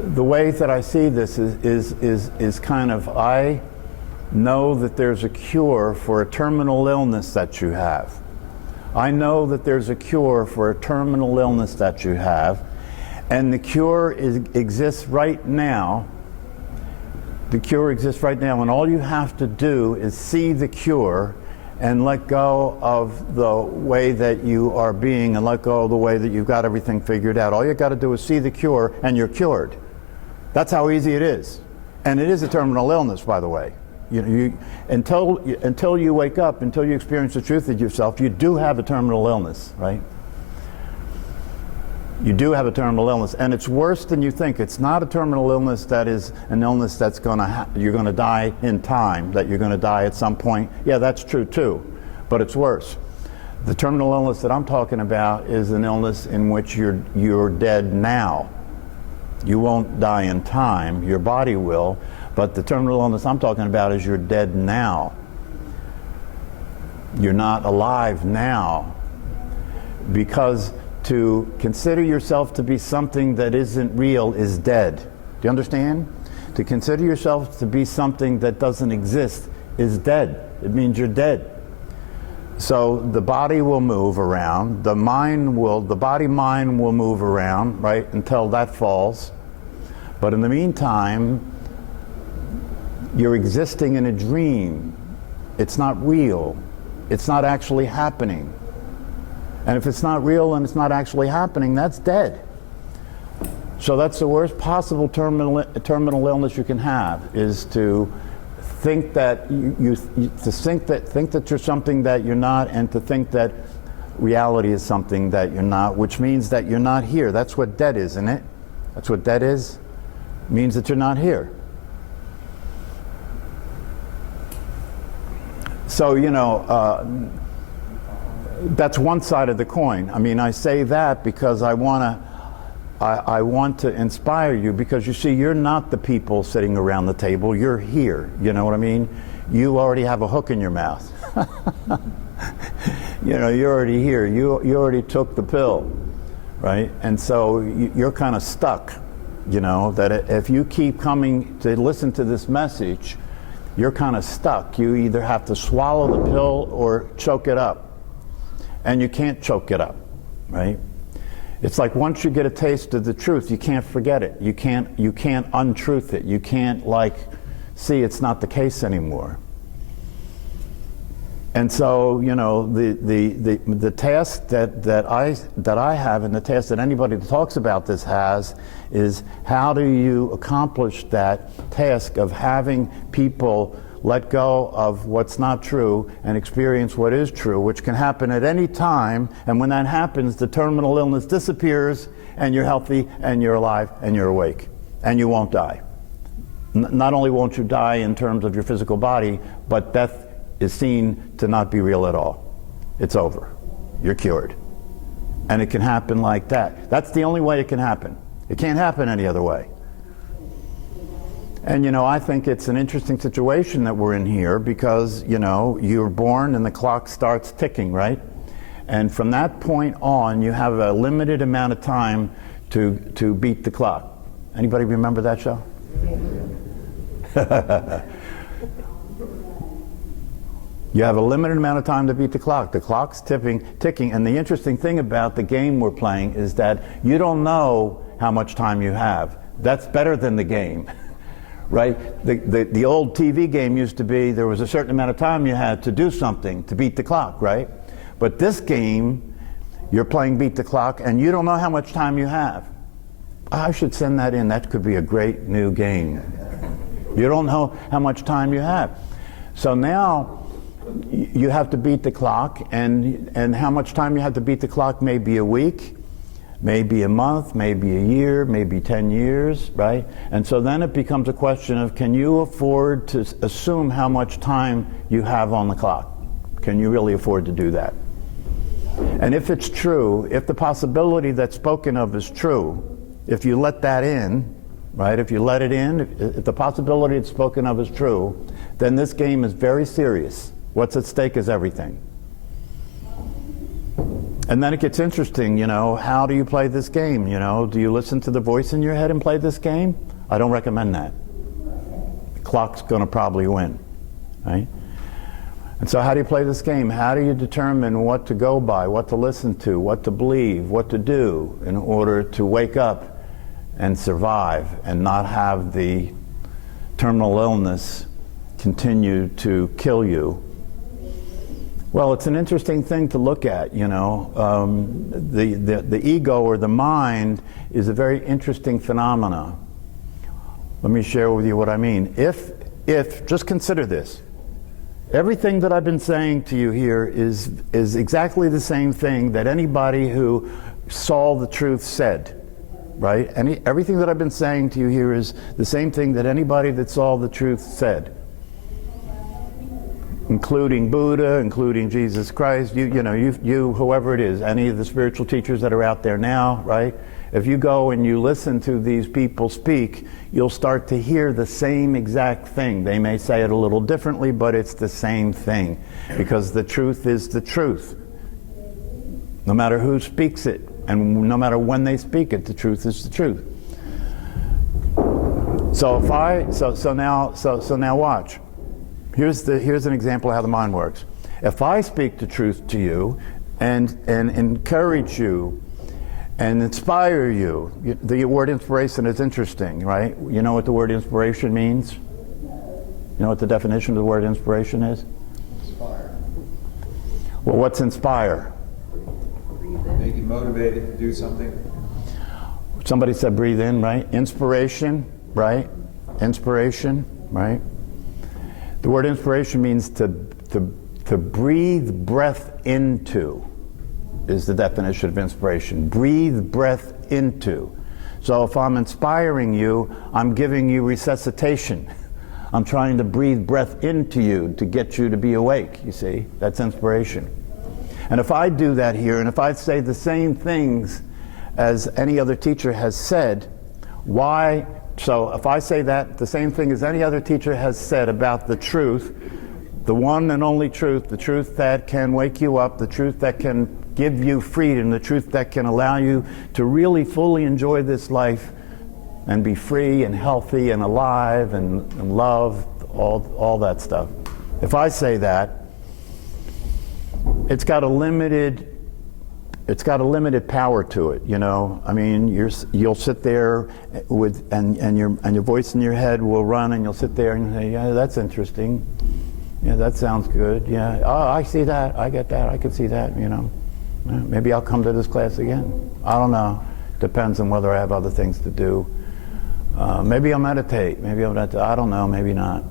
The way that I see this is kind of, I know that there's a cure for a terminal illness that you have. I know that there's a cure for a terminal illness that you have, and the cure exists right now. The cure exists right now, and all you have to do is see the cure and let go of the way that you are being and let go of the way that you've got everything figured out. All you got to do is see the cure and you're cured. That's how easy it is. And it is a terminal illness, by the way. Until you wake up, until you experience the truth of yourself, you do have a terminal illness, right? You do have a terminal illness, and it's worse than you think. It's not a terminal illness that is an illness that's you're going to die in time, that you're going to die at some point. Yeah, that's true too, but it's worse. The terminal illness that I'm talking about is an illness in which you're dead now. You won't die in time, your body will, but the terminal illness I'm talking about is you're dead now. You're not alive now, because to consider yourself to be something that isn't real is dead. Do you understand? To consider yourself to be something that doesn't exist is dead. It means you're dead. So the body will move around, the body-mind will move around, right, until that falls. But in the meantime, you're existing in a dream. It's not real. It's not actually happening. And if it's not real and it's not actually happening, that's dead. So that's the worst possible terminal illness you can have, is to think that think that you're something that you're not, and to think that reality is something that you're not, which means that you're not here. That's what dead is, isn't it? That's what dead is. It means that you're not here. So, that's one side of the coin. I mean, I say that because I want to inspire you, because you see, you're not the people sitting around the table, you're here. You know what I mean? You already have a hook in your mouth. You're already here. You already took the pill, right? And so you're kind of stuck, that if you keep coming to listen to this message, you're kind of stuck. You either have to swallow the pill or choke it up. And you can't choke it up, right? It's like once you get a taste of the truth, you can't forget it. You can't untruth it. You can't see it's not the case anymore. And so, the task that I have, and the task that anybody that talks about this has, is how do you accomplish that task of having people let go of what's not true and experience what is true, which can happen at any time. And when that happens, the terminal illness disappears, and you're healthy, and you're alive, and you're awake, and you won't die. Not only won't you die in terms of your physical body, but death is seen to not be real at all. It's over. You're cured. And it can happen like that. That's the only way it can happen. It can't happen any other way. And I think it's an interesting situation that we're in here, because you're born and the clock starts ticking, right? And from that point on, you have a limited amount of time to beat the clock. Anybody remember that show? You have a limited amount of time to beat the clock. The clock's ticking, and the interesting thing about the game we're playing is that you don't know how much time you have. That's better than the game. Right? The old TV game used to be, there was a certain amount of time you had to do something to beat the clock, right? But this game, you're playing beat the clock, and you don't know how much time you have. I should send that in. That could be a great new game. You don't know how much time you have. So now you have to beat the clock, and how much time you have to beat the clock may be a week, maybe a month, maybe a year, maybe 10 years, right? And so then it becomes a question of, can you afford to assume how much time you have on the clock? Can you really afford to do that? And if it's true, if the possibility that's spoken of is true, if you let that in, right? If you let it in, if the possibility that's spoken of is true, then this game is very serious. What's at stake is everything. And then it gets interesting, how do you play this game? Do you listen to the voice in your head and play this game? I don't recommend that. The clock's going to probably win, right? And so how do you play this game? How do you determine what to go by, what to listen to, what to believe, what to do in order to wake up and survive and not have the terminal illness continue to kill you? Well, it's an interesting thing to look at, The ego or the mind is a very interesting phenomena. Let me share with you what I mean. If just consider this. Everything that I've been saying to you here is exactly the same thing that anybody who saw the truth said, right? Everything that I've been saying to you here is the same thing that anybody that saw the truth said. Including Buddha, including Jesus Christ, you, whoever it is, any of the spiritual teachers that are out there now, right? If you go and you listen to these people speak, you'll start to hear the same exact thing. They may say it a little differently, but it's the same thing, because the truth is the truth. No matter who speaks it, and no matter when they speak it, the truth is the truth. So now watch. Here's an example of how the mind works. If I speak the truth to you and encourage you and inspire you, the word inspiration is interesting, right? You know what the word inspiration means? You know what the definition of the word inspiration is? Inspire. Well, what's inspire? Make you motivated to do something. Somebody said breathe in, right? Inspiration, right? Inspiration, right? The word inspiration means to breathe breath into, is the definition of inspiration. Breathe breath into. So if I'm inspiring you, I'm giving you resuscitation. I'm trying to breathe breath into you to get you to be awake, you see? That's inspiration. And if I do that here, and if I say the same things as any other teacher has said, why? So if I say that, the same thing as any other teacher has said about the truth, the one and only truth, the truth that can wake you up, the truth that can give you freedom, the truth that can allow you to really fully enjoy this life and be free and healthy and alive and love, all that stuff. If I say that, it's got a limited power to it, I mean, you'll sit there with and your voice in your head will run, and you'll sit there and say, yeah, that's interesting. Yeah, that sounds good. Yeah. Oh, I see that. I get that. I can see that. Maybe I'll come to this class again. I don't know. Depends on whether I have other things to do. Maybe I'll meditate. Maybe I don't know. Maybe not.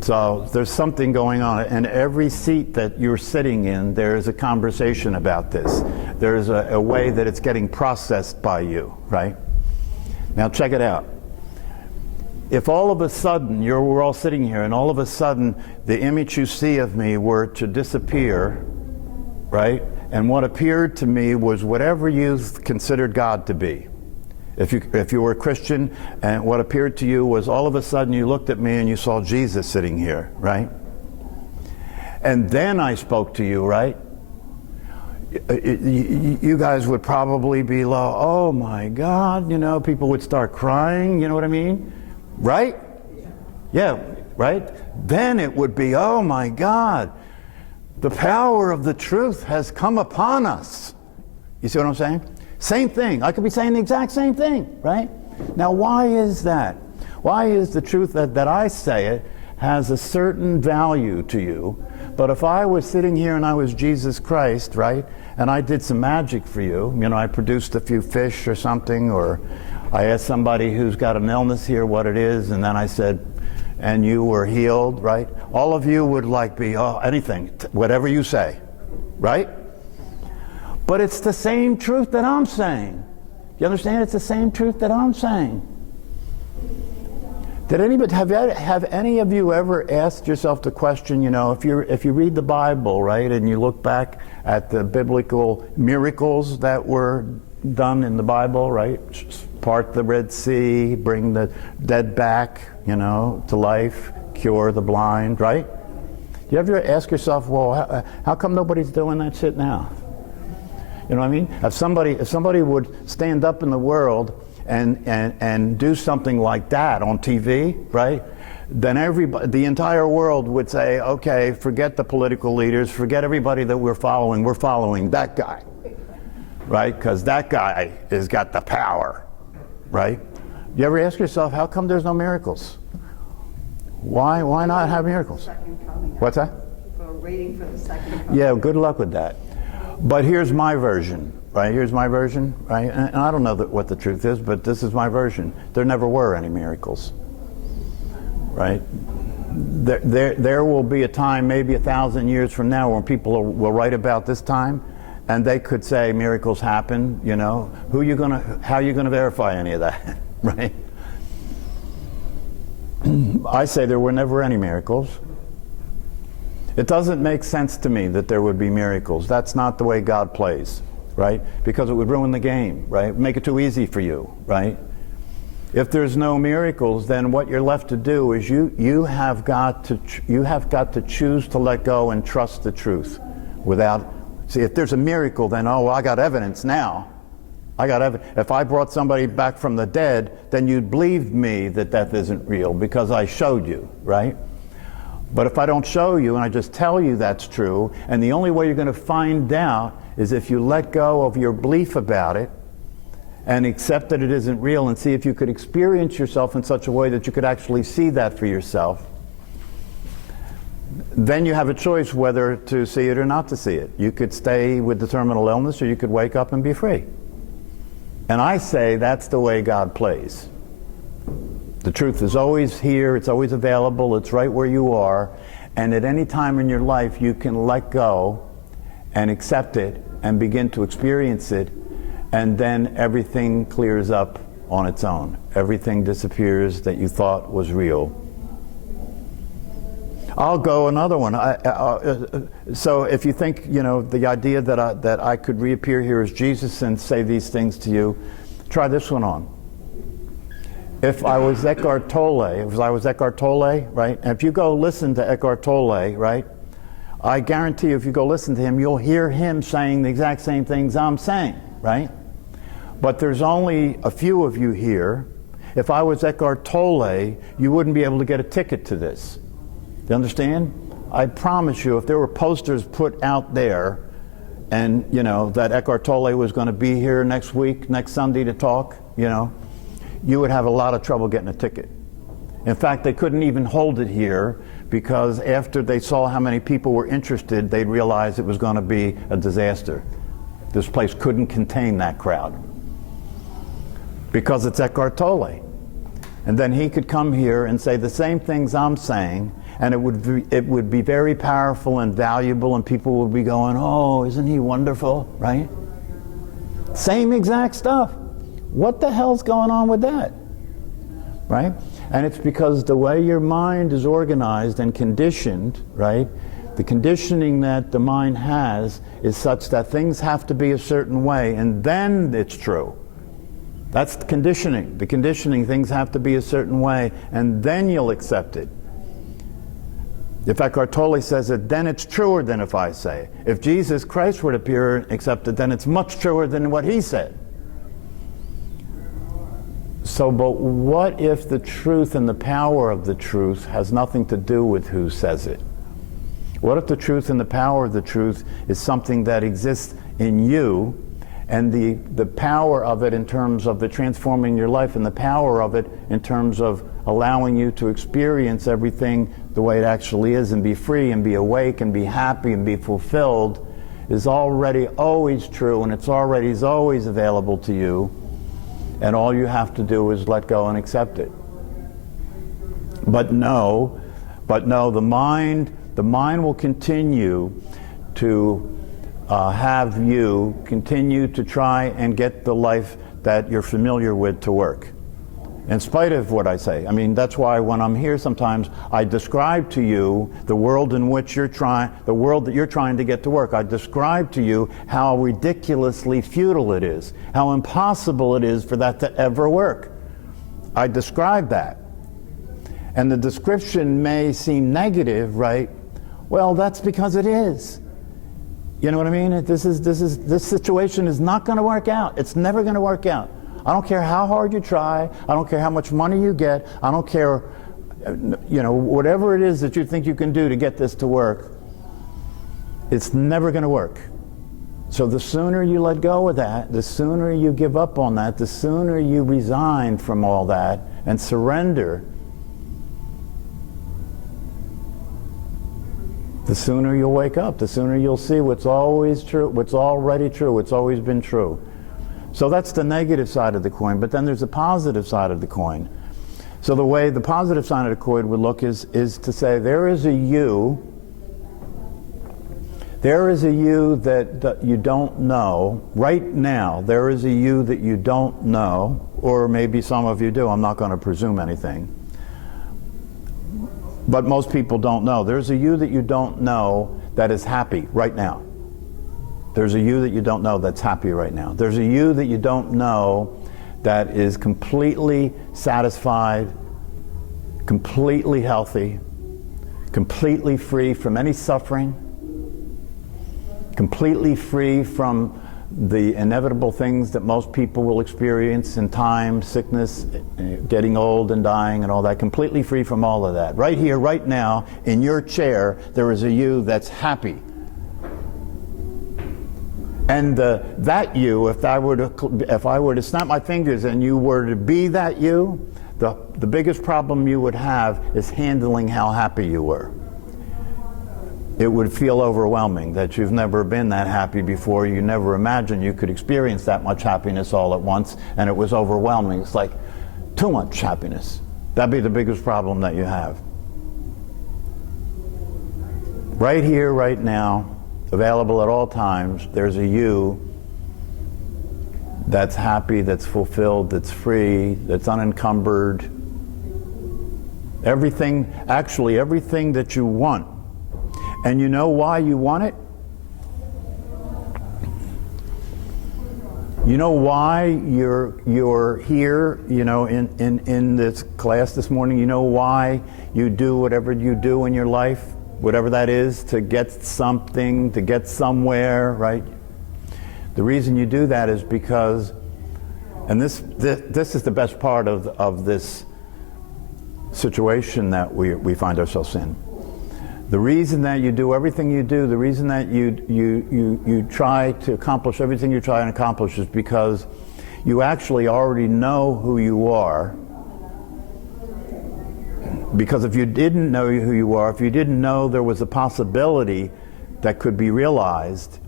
So there's something going on. And every seat that you're sitting in, there's a conversation about this. There's a way that it's getting processed by you, right? Now check it out. If all of a sudden, we're all sitting here, and all of a sudden the image you see of me were to disappear, right? And what appeared to me was whatever you considered God to be. If you were a Christian, and what appeared to you was all of a sudden you looked at me and you saw Jesus sitting here, right? And then I spoke to you, right? You guys would probably be low, oh my God, people would start crying, you know what I mean? Right? Yeah, right? Then it would be, oh my God, the power of the truth has come upon us. You see what I'm saying? Same thing. I could be saying the exact same thing, right? Now, why is that? Why is the truth that I say it has a certain value to you, but if I was sitting here and I was Jesus Christ, right, and I did some magic for you, I produced a few fish or something, or I asked somebody who's got an illness here what it is, and then I said, and you were healed, right? All of you would be, oh, anything, whatever you say, right? But it's the same truth that I'm saying. You understand? It's the same truth that I'm saying. Did anybody have any of you ever asked yourself the question, if you read the Bible, right, and you look back at the biblical miracles that were done in the Bible, right? Part the Red Sea, bring the dead back, to life, cure the blind, right? You ever ask yourself, well, how come nobody's doing that shit now? You know what I mean? If somebody would stand up in the world and do something like that on TV, right? Then the entire world would say, okay, forget the political leaders, forget everybody that we're following that guy, right? Because that guy has got the power, right? You ever ask yourself, how come there's no miracles? Why not have miracles? What's that? People are waiting for the second coming. Yeah, good luck with that. But here's my version, right? Here's my version, right? And I don't know what the truth is, but this is my version. There never were any miracles, right? There will be a time, maybe 1,000 years from now, when people will write about this time, and they could say miracles happen. You know, how are you gonna verify any of that, right? I say there were never any miracles. It doesn't make sense to me that there would be miracles. That's not the way God plays, right? Because it would ruin the game, right? Make it too easy for you, right? If there's no miracles, then what you're left to do is you have got to choose to let go and trust the truth. See, if there's a miracle, then I got evidence now. If I brought somebody back from the dead, then you'd believe me that death isn't real because I showed you, right? But if I don't show you and I just tell you that's true, and the only way you're going to find out is if you let go of your belief about it and accept that it isn't real and see if you could experience yourself in such a way that you could actually see that for yourself, then you have a choice whether to see it or not to see it. You could stay with the terminal illness, or you could wake up and be free. And I say that's the way God plays. The truth is always here, it's always available, it's right where you are, and at any time in your life you can let go and accept it and begin to experience it, and then everything clears up on its own. Everything disappears that you thought was real. I'll go another one. So if you think, you know, the idea that I could reappear here as Jesus and say these things to you, try this one on. If I was Eckhart Tolle, right? And if you go listen to Eckhart Tolle, right? I guarantee you, if you go listen to him, you'll hear him saying the exact same things I'm saying, right? But there's only a few of you here. If I was Eckhart Tolle, you wouldn't be able to get a ticket to this. Do you understand? I promise you, if there were posters put out there, and you know that Eckhart Tolle was going to be here next Sunday to talk, you know, you would have a lot of trouble getting a ticket. In fact, they couldn't even hold it here because after they saw how many people were interested, they'd realize it was going to be a disaster. This place couldn't contain that crowd because it's Eckhart Tolle. And then he could come here and say the same things I'm saying, and it would be very powerful and valuable, and people would be going, oh, isn't he wonderful, right? Same exact stuff. What the hell's going on with that, right? And it's because the way your mind is organized and conditioned, right? The conditioning that the mind has is such that things have to be a certain way, and then it's true. That's the conditioning. The conditioning, things have to be a certain way, and then you'll accept it. If Eckhart Tolle says it, then it's truer than if I say it. If Jesus Christ were to appear and accept it, then it's much truer than what he said. So, but what if the truth and the power of the truth has nothing to do with who says it? What if the truth and the power of the truth is something that exists in you, and the power of it in terms of the transforming your life, and the power of it in terms of allowing you to experience everything the way it actually is and be free and be awake and be happy and be fulfilled is already always true, and it's always available to you, and all you have to do is let go and accept it. But no, the mind will continue to have you continue to try and get the life that you're familiar with to work, in spite of what I say. I mean, that's why when I'm here sometimes I describe to you the world in which the world that you're trying to get to work. I describe to you how ridiculously futile it is, how impossible it is for that to ever work. I describe that. And the description may seem negative, right? Well, that's because it is. You know what I mean? This situation is not going to work out. It's never going to work out. I don't care how hard you try. I don't care how much money you get. I don't care, whatever it is that you think you can do to get this to work. It's never going to work. So the sooner you let go of that, the sooner you give up on that, the sooner you resign from all that and surrender, the sooner you'll wake up, the sooner you'll see what's always true, what's already true, what's always been true. So that's the negative side of the coin, but then there's the positive side of the coin. So the way the positive side of the coin would look is to say there is a you that you don't know. Right now, there is a you that you don't know, or maybe some of you do. I'm not going to presume anything. But most people don't know. There's a you that you don't know that is happy right now. There's a you that you don't know that's happy right now. There's a you that you don't know that is completely satisfied, completely healthy, completely free from any suffering, completely free from the inevitable things that most people will experience in time, sickness, getting old and dying and all that, completely free from all of that. Right here, right now, in your chair, there is a you that's happy. And that you, if I were to snap my fingers and you were to be that you, the biggest problem you would have is handling how happy you were. It would feel overwhelming that you've never been that happy before. You never imagined you could experience that much happiness all at once, and it was overwhelming. It's like too much happiness. That'd be the biggest problem that you have. Right here, right now, available at all times, there's a you that's happy, that's fulfilled, that's free, that's unencumbered. Everything that you want. And you know why you want it? You know why you're here, in this class this morning? You know why you do whatever you do in your life, whatever that is, to get something, to get somewhere, right? The reason you do that is because, and this is the best part of this situation that we find ourselves in. The reason that you do everything you do, the reason that you try to accomplish everything you try and accomplish is because you actually already know who you are. Because if you didn't know who you are, if you didn't know there was a possibility that could be realized,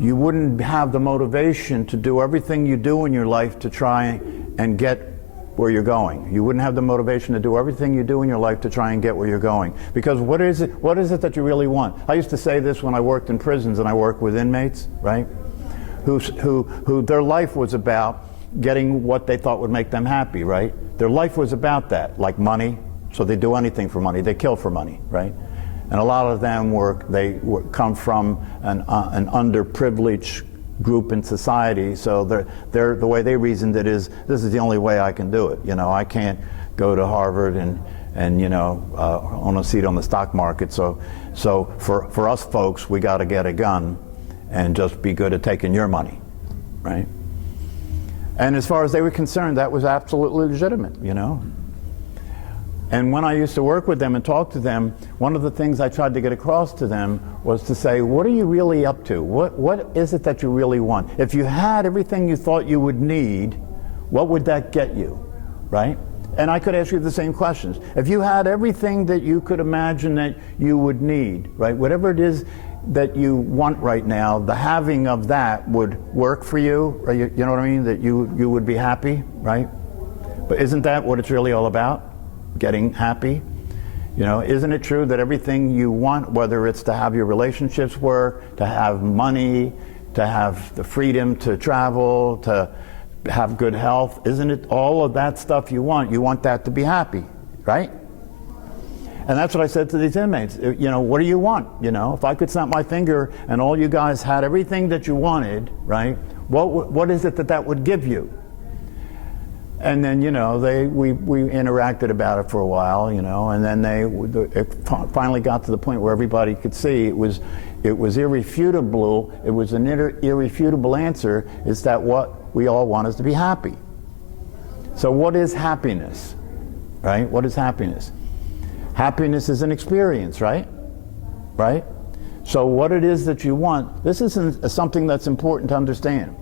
you wouldn't have the motivation to do everything you do in your life to try and get where you're going. You wouldn't have the motivation to do everything you do in your life to try and get where you're going. Because what is it that you really want? I used to say this when I worked in prisons and I worked with inmates, right? Who their life was about getting what they thought would make them happy, right? Their life was about that, like money. So they do anything for money. They kill for money, right? And a lot of them come from an underprivileged group in society, so they're the way they reasoned it is, this is the only way I can do it. I can't go to Harvard and own a seat on the stock market. So for us folks, we got to get a gun and just be good at taking your money, right? And as far as they were concerned, that was absolutely legitimate, And when I used to work with them and talk to them, one of the things I tried to get across to them was to say, what are you really up to? What is it that you really want? If you had everything you thought you would need, what would that get you, right? And I could ask you the same questions. If you had everything that you could imagine that you would need, right? Whatever it is that you want right now, the having of that would work for you, right? You know what I mean? That you would be happy, right? But isn't that what it's really all about? Getting happy? Isn't it true that everything you want, whether it's to have your relationships work, to have money, to have the freedom to travel, to have good health, isn't it all of that stuff you want? You want that to be happy, right? And that's what I said to these inmates. What do you want? If I could snap my finger and all you guys had everything that you wanted, right? What is it that would give you? And then, you know, we interacted about it for a while, you know, and then it finally got to the point where everybody could see it was irrefutable. It was an irrefutable answer, is that what we all want is to be happy. So what is happiness, right? What is happiness? Happiness is an experience, right? Right? So what it is that you want, this is something that's important to understand.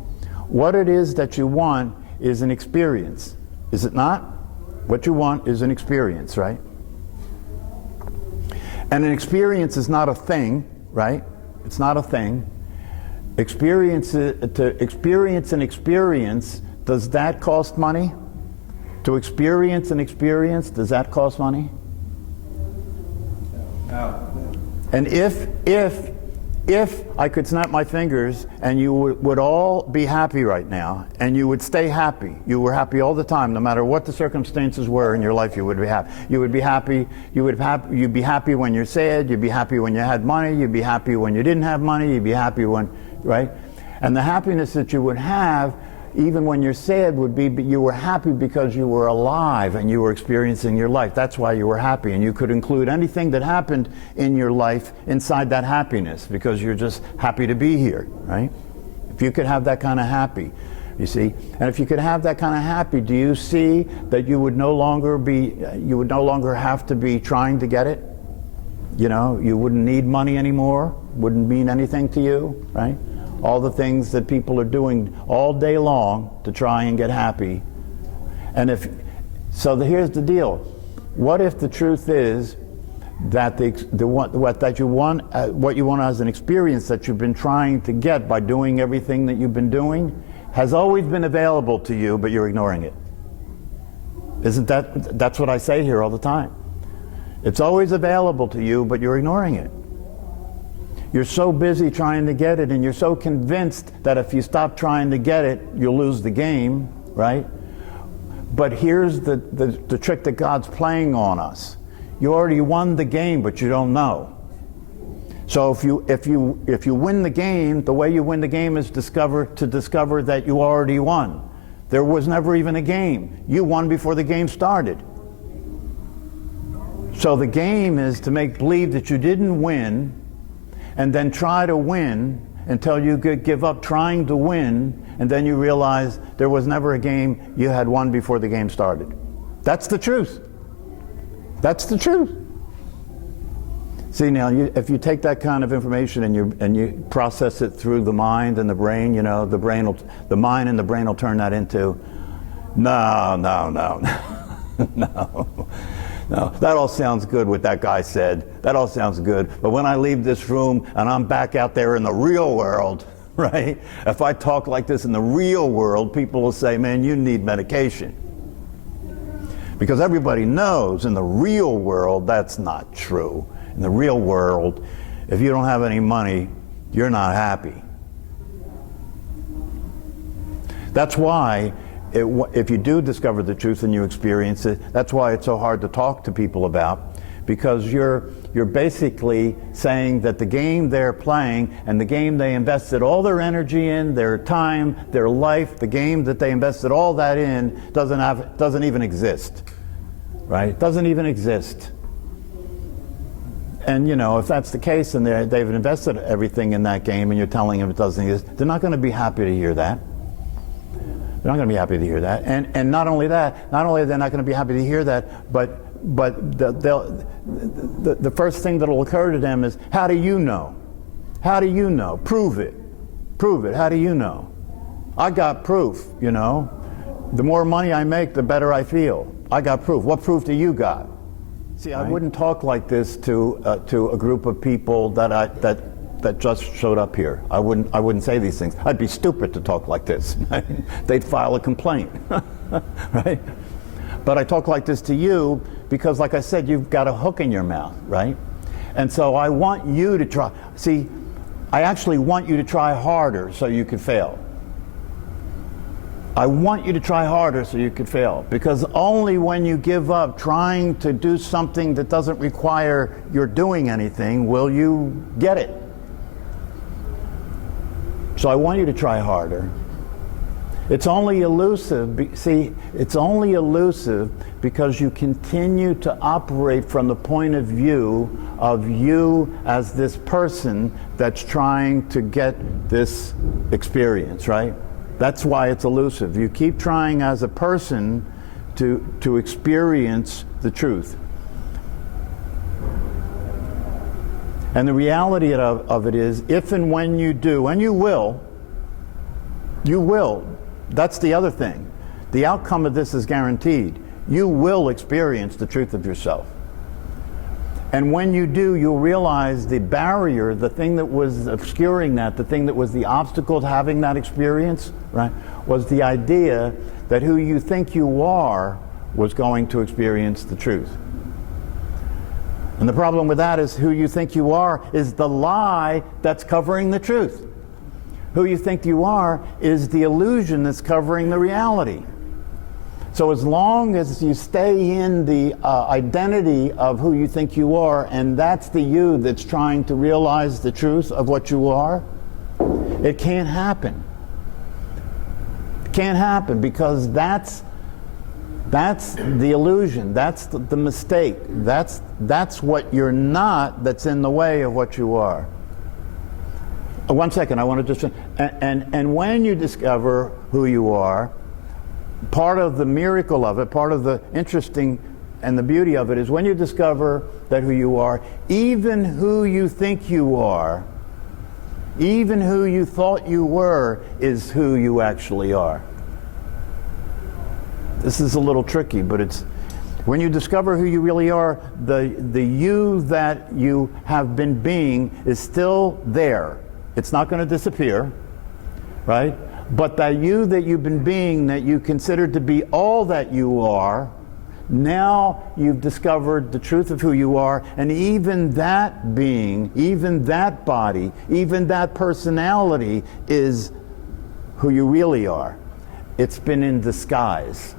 What it is that you want is an experience, is it not? What you want is an experience, right? And an experience is not a thing, right? It's not a thing. To experience an experience, does that cost money? To experience an experience, does that cost money? No. And if I could snap my fingers and you would all be happy right now, and you would stay happy, you were happy all the time, no matter what the circumstances were in your life, you would be happy. You would be happy. You'd be happy when you're sad. You'd be happy when you had money. You'd be happy when you didn't have money. You'd be happy when, right? And the happiness that you would have, even when you're sad, would be you were happy because you were alive and you were experiencing your life. That's why you were happy, and you could include anything that happened in your life inside that happiness because you're just happy to be here, right? If you could have that kind of happy, you see, and if you could have that kind of happy, do you see that you would no longer have to be trying to get it? You know, you wouldn't need money anymore, wouldn't mean anything to you, right? All the things that people are doing all day long to try and get happy. And here's the deal. What if the truth is that what you want as an experience that you've been trying to get by doing everything that you've been doing has always been available to you, but you're ignoring it? That's what I say here all the time. It's always available to you, but you're ignoring it. You're so busy trying to get it, and you're so convinced that if you stop trying to get it, you'll lose the game, right? But here's the trick that God's playing on us. You already won the game, but you don't know. So if you win the game, the way you win the game is to discover that you already won. There was never even a game. You won before the game started. So the game is to make believe that you didn't win, and then try to win until you give up trying to win, and then you realize there was never a game, you had won before the game started. That's the truth. That's the truth. See, now, if you take that kind of information and you process it through the mind and the brain, you know, the mind and the brain will turn that into, no. No, that all sounds good what that guy said. That all sounds good. But when I leave this room and I'm back out there in the real world, right? If I talk like this in the real world, people will say, man, you need medication. Because everybody knows in the real world that's not true. In the real world, if you don't have any money, you're not happy. That's why if you do discover the truth and you experience it, that's why it's so hard to talk to people about, because you're basically saying that the game they're playing and the game they invested all their energy in, their time, their life, the game that they invested all that in doesn't even exist, right? It doesn't even exist. And you know, if that's the case and they've invested everything in that game and you're telling them it doesn't exist, they're not going to be happy to hear that. They're not going to be happy to hear that. And not only that, not only are they not going to be happy to hear that, but the first thing that will occur to them is, how do you know? How do you know? Prove it. Prove it. How do you know? I got proof, you know. The more money I make, the better I feel. I got proof. What proof do you got? See, I wouldn't talk like this to a group of people that just showed up here. I wouldn't say these things. I'd be stupid to talk like this. They'd file a complaint, right? But I talk like this to you because, like I said, you've got a hook in your mouth, right? And so I want you to try. See, I actually want you to try harder so you could fail. I want you to try harder so you could fail, because only when you give up trying to do something that doesn't require your doing anything will you get it. So I want you to try harder. It's only elusive. See, it's only elusive because you continue to operate from the point of view of you as this person that's trying to get this experience, right? That's why it's elusive. You keep trying as a person to experience the truth. And the reality of it is, if and when you do, and you will, that's the other thing. The outcome of this is guaranteed. You will experience the truth of yourself. And when you do, you'll realize the barrier, the thing that was obscuring that, the thing that was the obstacle to having that experience, right, was the idea that who you think you are was going to experience the truth. And the problem with that is who you think you are is the lie that's covering the truth. Who you think you are is the illusion that's covering the reality. So as long as you stay in the identity of who you think you are, and that's the you that's trying to realize the truth of what you are, it can't happen. It can't happen because that's the illusion, that's the mistake, that's what you're not that's in the way of what you are. One second, I want to just, and when you discover who you are, part of the miracle of it, part of the interesting and the beauty of it is when you discover that who you are, even who you think you are, even who you thought you were, is who you actually are. This is a little tricky, but it's when you discover who you really are, the you that you have been being is still there. It's not going to disappear, right? But that you that you've been being, that you considered to be all that you are, now you've discovered the truth of who you are, and even that being, even that body, even that personality is who you really are. It's been in disguise.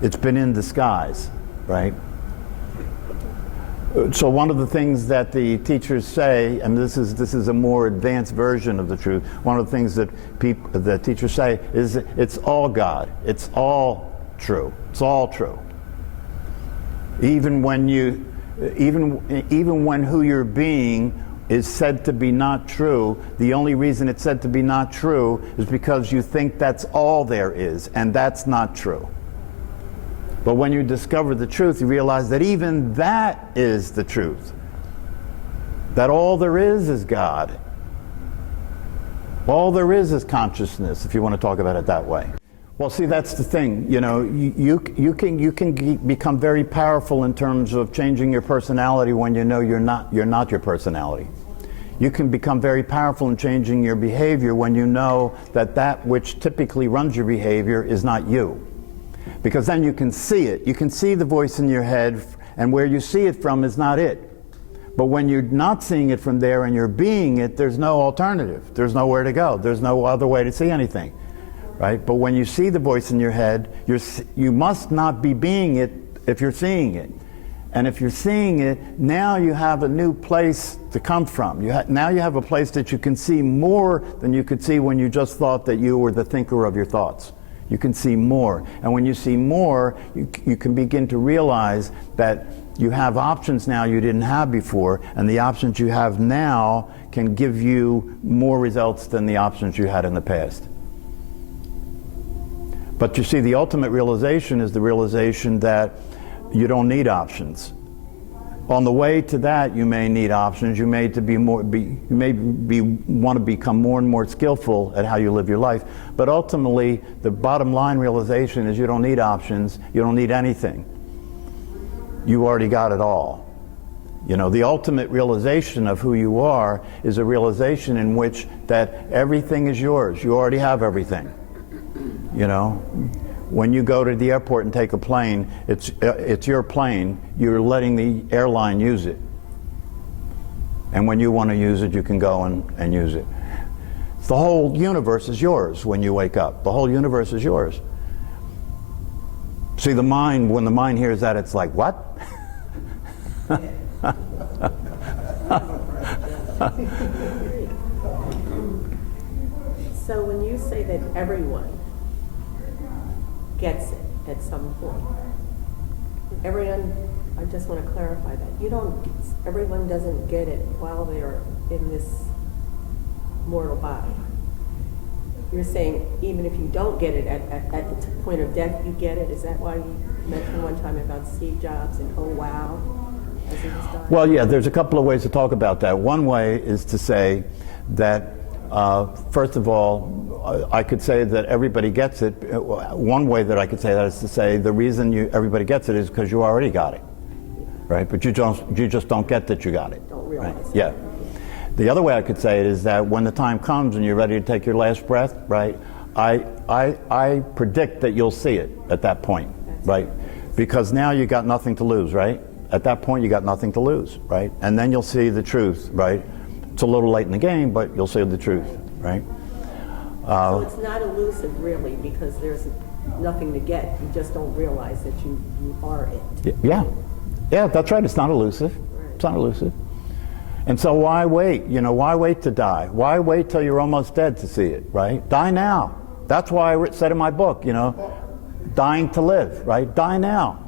It's been in disguise, right? So one of the things that the teachers say, and this is a more advanced version of the truth, one of the things that the teachers say is it's all God. It's all true. It's all true. Even when who you're being is said to be not true, the only reason it's said to be not true is because you think that's all there is, and that's not true. But when you discover the truth, you realize that even that is the truth. That all there is God. All there is consciousness, if you want to talk about it that way. Well, see, that's the thing. You know, you can become very powerful in terms of changing your personality when you know you're not your personality. You can become very powerful in changing your behavior when you know that which typically runs your behavior is not you. Because then you can see it. You can see the voice in your head, and where you see it from is not it. But when you're not seeing it from there and you're being it, there's no alternative. There's nowhere to go. There's no other way to see anything, right? But when you see the voice in your head, you must not be being it if you're seeing it. And if you're seeing it, now you have a new place to come from. Now you have a place that you can see more than you could see when you just thought that you were the thinker of your thoughts. You can see more. And when you see more, you can begin to realize that you have options now you didn't have before, and the options you have now can give you more results than the options you had in the past. But you see, the ultimate realization is the realization that you don't need options. On the way to that, you may need options. You may want to become more and more skillful at how you live your life. But ultimately, the bottom line realization is you don't need options. You don't need anything. You already got it all. You know, the ultimate realization of who you are is a realization in which that everything is yours. You already have everything. You know, when you go to the airport and take a plane, it's your plane. You're letting the airline use it. And when you want to use it, you can go and use it. The whole universe is yours when you wake up. The whole universe is yours. See, the mind, when the mind hears that, it's like, what? So when you say that everyone gets it at some point, everyone, I just want to clarify that. Everyone doesn't get it while they're in this mortal body. You're saying even if you don't get it at the point of death, you get it? Is that why you mentioned one time about Steve Jobs and oh wow, as he was dying? Well, yeah, there's a couple of ways to talk about that. One way is to say that, first of all, I could say that everybody gets it. One way that I could say that is to say the reason everybody gets it is because you already got it, right? But you just don't get that you got it. Don't realize right? it. Yeah. The other way I could say it is that when the time comes and you're ready to take your last breath, right? I predict that you'll see it at that point, right? Because now you got nothing to lose, right? At that point you got nothing to lose, right? And then you'll see the truth, right? It's a little late in the game, but you'll see the truth, right? So it's not elusive really because there's nothing to get. You just don't realize that you are it. Yeah, that's right. It's not elusive. It's not elusive. And so why wait? Why wait to die? Why wait till you're almost dead to see it, right? Die now. That's why I said in my book, dying to live, right? Die now.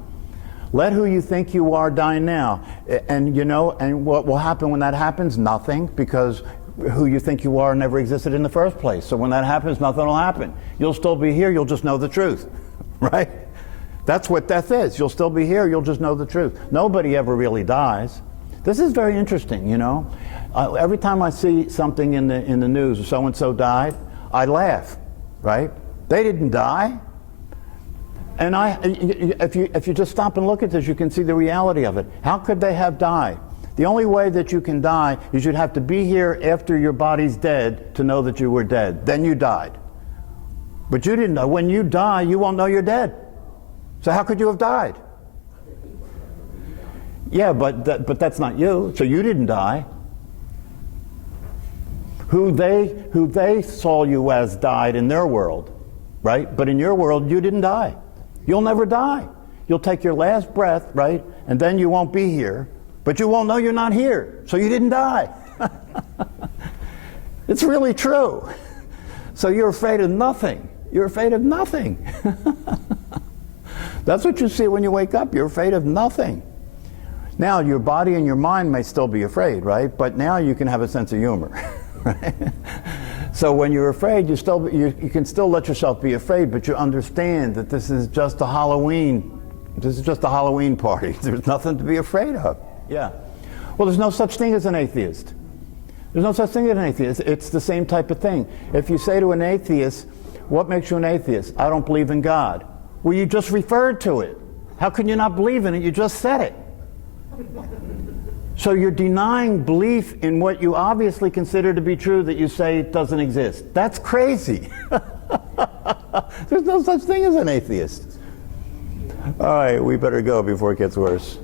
Let who you think you are die now. And what will happen when that happens? Nothing, because who you think you are never existed in the first place. So when that happens, nothing will happen. You'll still be here, you'll just know the truth, right? That's what death is. You'll still be here, you'll just know the truth. Nobody ever really dies. This is very interesting, every time I see something in the news, so-and-so died, I laugh, right? They didn't die. And if you just stop and look at this, you can see the reality of it. How could they have died? The only way that you can die is you'd have to be here after your body's dead to know that you were dead. Then you died. But you didn't know. When you die, you won't know you're dead. So how could you have died? Yeah, but that's not you. So you didn't die. Who they saw you as died in their world, right? But in your world, you didn't die. You'll never die. You'll take your last breath, right? And then you won't be here. But you won't know you're not here. So you didn't die. It's really true. So you're afraid of nothing. You're afraid of nothing. That's what you see when you wake up. You're afraid of nothing. Now, your body and your mind may still be afraid, right? But now you can have a sense of humor. Right? So when you're afraid, you can still let yourself be afraid, but you understand that this is just a Halloween party. There's nothing to be afraid of. Yeah. Well, there's no such thing as an atheist. There's no such thing as an atheist. It's the same type of thing. If you say to an atheist, what makes you an atheist? I don't believe in God. Well, you just referred to it. How can you not believe in it? You just said it. So you're denying belief in what you obviously consider to be true that you say doesn't exist. That's crazy. There's no such thing as an atheist. All right, we better go before it gets worse.